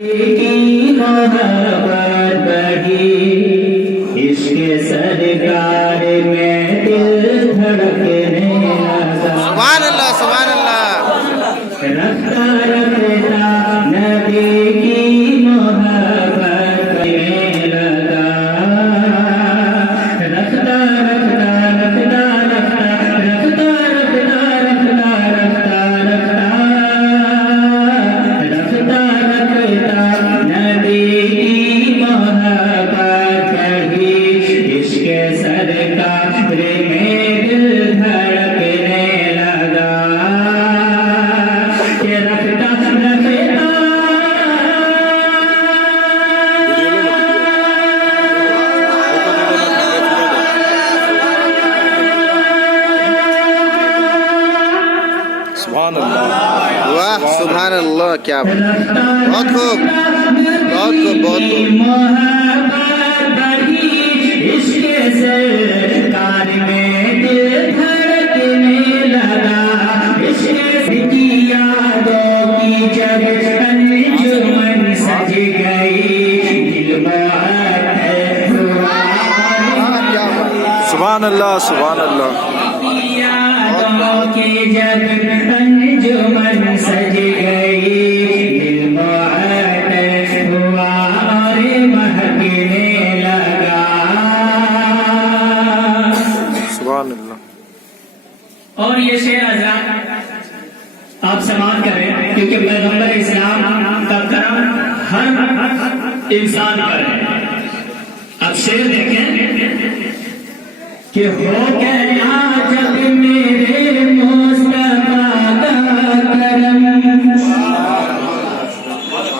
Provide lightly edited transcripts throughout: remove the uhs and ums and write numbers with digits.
की मोहब्बत बढ़ी, इश्क सरकार में दिल धड़कने लगा। सुभान अल्लाह, सुभान अल्लाह। रफ्ता रफ्ता नबी की मोहब्बत बढ़ने लगा। रफ्ता रफ्ता रफ्ता रफ्ता रफ्ता रफ्ता रफ्ता रफ्ता रफ्ता रफ्ता नबी की मोहब्बत बढ़ी, इश्क सरकार में दिल धड़कने लगा। के रफ्ता रफ्ता सुभान अल्लाह। वाह, सुभान अल्लाह, क्या बात। बहुत खूब, बहुत खूब, बहुत खूब। मोहब्बत बढ़ी, इश्क सरकार में दिल धड़कने लगा। इश्क की यादों की जब अंजुमन सज गई, दिल मुअत्तल हुआ। सुभान अल्लाह, सुभान अल्लाह। यादों की जब अंजुमन सज गई, दिल मुअत्तल हुआ और महकने लगा। सुभान अल्लाह। और ये शेर आजाद आप समाप्त करें, क्योंकि पैगंबर इस्लाम का करम हर इंसान पर है। अब शेर देखें कि हो गया जब मेरे मुस्तफा का करम।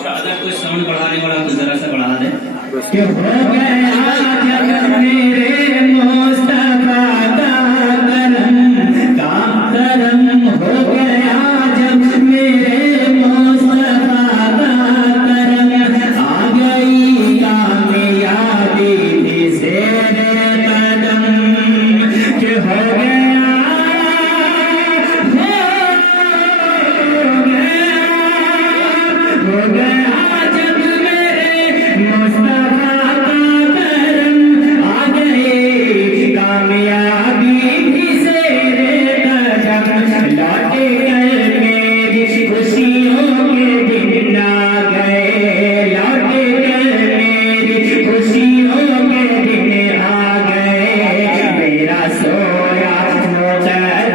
अगर कोई साउंड बढ़ाने वाला तो जरा सा बढ़ा दे। कि हो गया जब मेरे मुस्तफा का करम हो गया, जब मेरे मुस्तफा का करम आ गई कामयाबी भी ज़ेरे कदम। कि हो गया जब मेरे मुस्तफा का करम आ गए कामयाबी भी ज़ेरे कदम। लौटे कल मेरी खुशियों के दिन आ गए, लौटे कल मेरी खुशियों के दिन आ गए। मेरा सोया मुक़द्दर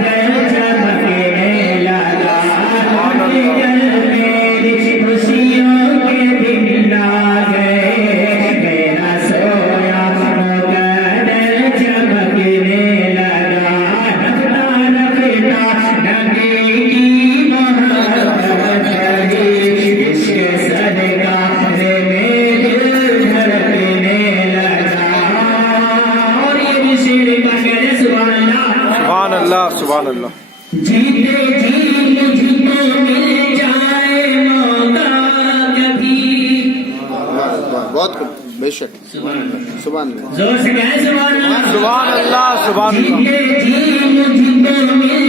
चमकने लगा। लौटे कल मेरी खुशियों के दिन आ गए। मेरा सोया मुक़द्दर चमकने लगा। रफ्ता रफ्ता नबी की मोहब्बत बढ़ी, इश्क सरकार में दिल धड़कने लगा। और ये भी शेर बन गए। सुभान अल्लाह। सुभान अल्लाह, सुभान अल्लाह। जीते जी मुझको मिल जाए मौका कभी। बहुत खूब, बेशक। सुभान अल्लाह। जोर से कहें सुभान अल्लाह। सुभान अल्लाह, सुभान अल्लाह। जीते जी मुझको मिल